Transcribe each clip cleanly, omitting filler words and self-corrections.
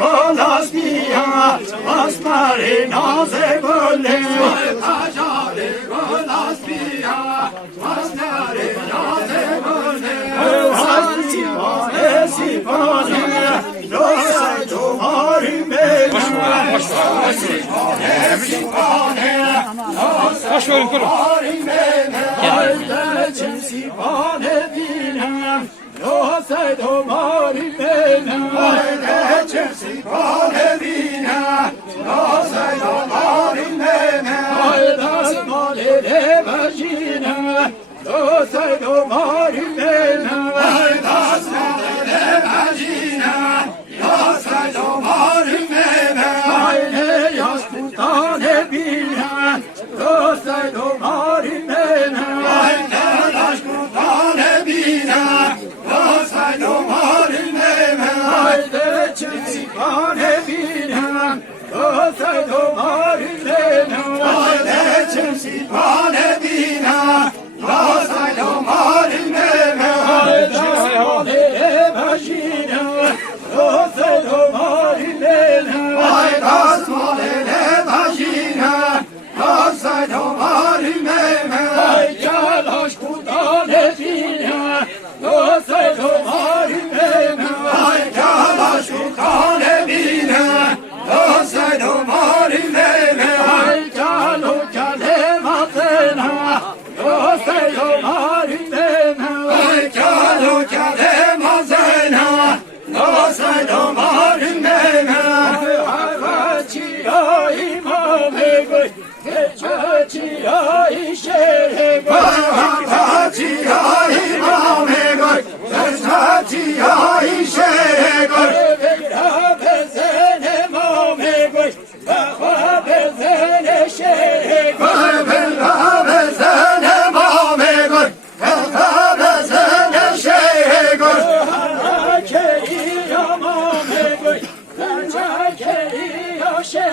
golas biya asmari naze golle ajari golas biya asmari naze golle hasipane sipane rosay tomari me Baş verin kurun. Sipane dinem rosay tomari me sipane dinem rosay tomari me das male de vagina rosay tomari me das male de vagina rosay tomari me ayne yas putane bilen rosay tomari me ayne yas putane bilen rosay tomari me ayne çizipane bilen rosay tomari me ayne çizipane bilen rosay tomari me ayne başine rosay tomari me ayne başine rosay tomari me ayne aşkutane bilen rosay tomari me ayne aşkutane bilen rosay tomari me ayne o kalematena rosay tomari me ayne o kalematena rosay tomari me havaçiya imame goy geçaçiya işe goy havaçiya imame goy geçaçiya işe goy vera bezene mame goy vera bezene şe goy vera bezene mame goy vera bezene şe goy harakeri mame goy geçakeri şe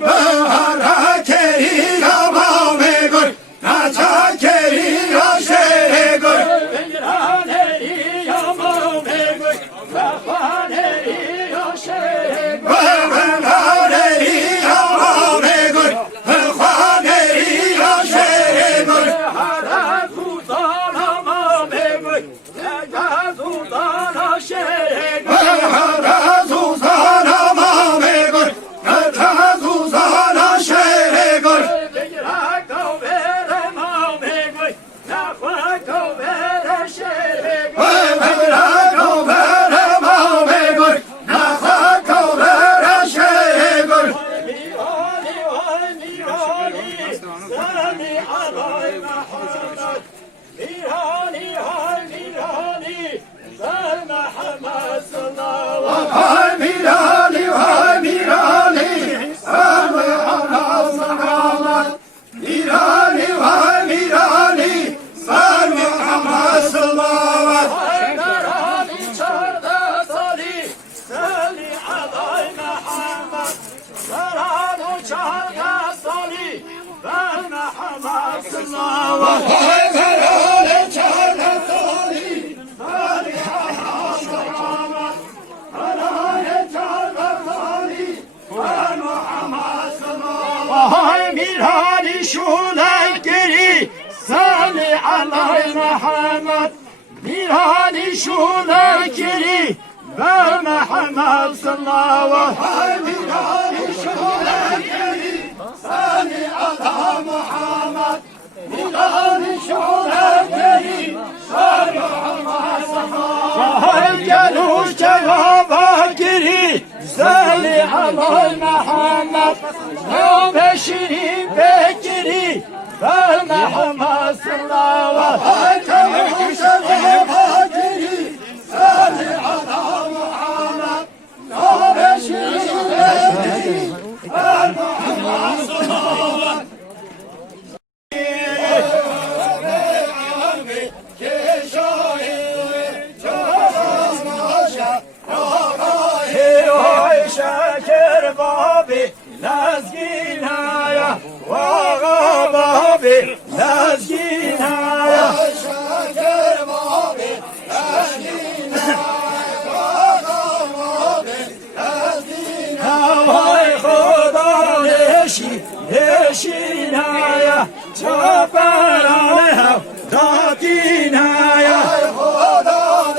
goy harakeri mame goy geçakeri şe goy veraneri mame goy veraneri şe goy veraneri mame goy veraneri şe goy harakutana mame goy gazutana şe goy harakutana mame goy gazutana şe goy Mirhani şulay geri sali alay Muhammed Mirhani şulay geri ve Muhammed sallallahu Mirhani şulay geri sali alay Muhammed Mirhani şulay geri sali Muhammed sallallahu Geluş cevaba geri sali alay Muhammed Beşiri Bekiri ve Muhammed sallallahu aleyhi ve sellem Sali ala Muhammed Beşiri Bekiri ve Muhammed sallallahu aleyhi şeker babi lazginaya vaga babi lazginaya şeker babi lazginaya vaga babi lazginaya çaparane hav datinaya Hodan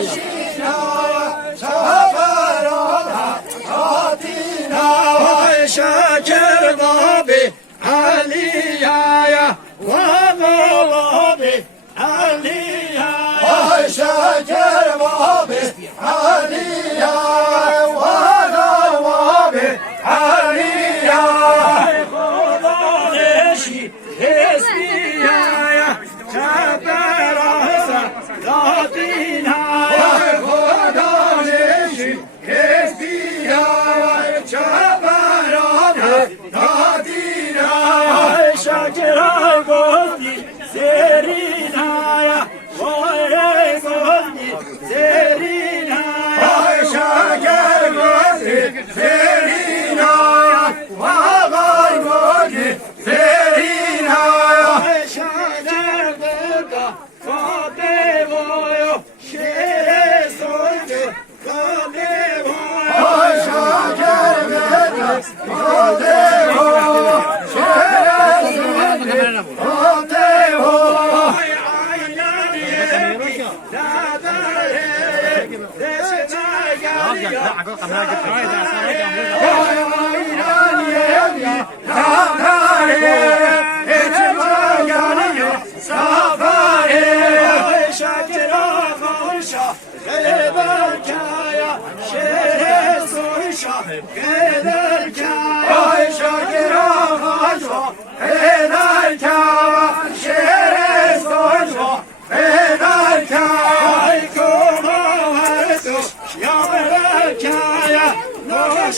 eşinaya çaparane datinaya Şeker babi Aliyaya Vallahi Aliyaya Şeker babi Aliyaya Vallahi Aliyaya Hodan eşinaya çaparasa datinaya Hodan eşinaya çaparasa datinaya Şakira gözlü serinaya Vay gözlü serinaya Şakir gözlü serinaya Vay gözlü serinaya Şakir gözlü kadevoyo Şere soydu kadevoyo Şakir gözlü kadevoyo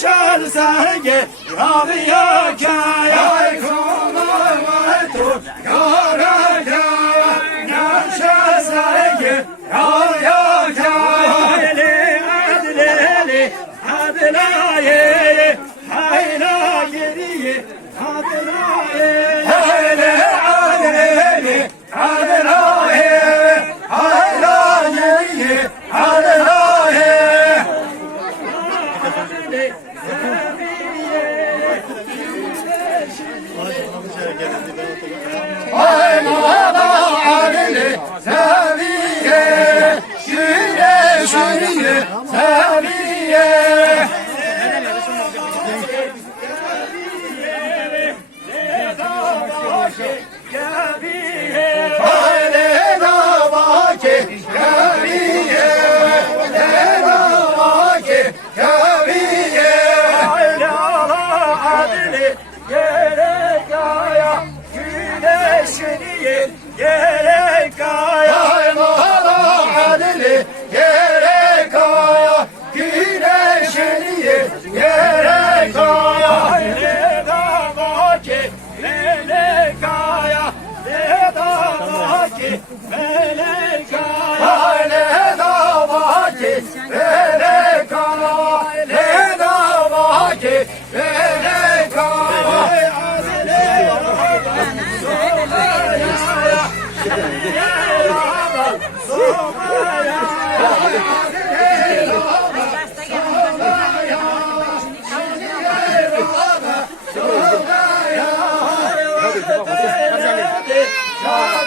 Şar serge Rabia kaya Kuma vartu Yara kaya Naşar serge Rabia kaya Adleli Adlaye Hayla geriye Adlaye Adleli Adlaye Hayla geriye Adlaye Ay Muhammed Ali Seviye Şüre Şüre Seviye Gerek aya Muhammed Ali gerek aya güneşini gerek aya ne davaki melek aya ne davaki melek aya ne davaki melek aya ne davaki melek aya Hadi